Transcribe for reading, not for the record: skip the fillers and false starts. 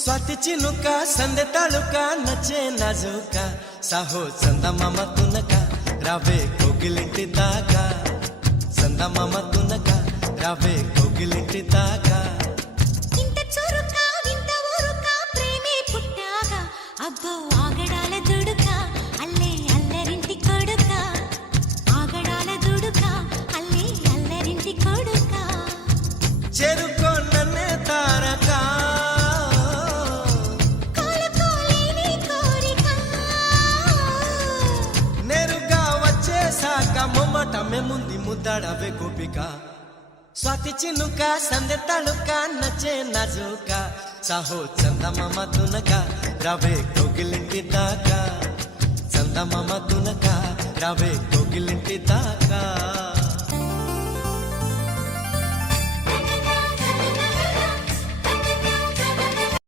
स्वाती चिनुका संदे तालुका नचे नाजुका साहो चंदमाम तुनका रावे कोगिलिंटी दाका चंदमाम तुनका रावे कोगिलिंटी दाका इंत चुरुका विंत ऊरुका प्रेमे पुट्टागा अब्बो आगडाల దుడుకా అల్లే అల్లరింటి కొడుకా ఆగడాల దుడుకా అల్లే అల్లరింటి కొడుకా చెరుకో నన్నే తారకా మొమ్మటమే ముందు ముద్దాడవే గోపిక స్వాతి చినుక సందె తళుక నచ్చే నాజుక సాహో చందమామ తునక రావే కోగిలింటి దాకా చందమామ తునక రావే కోగిలింటి దాకా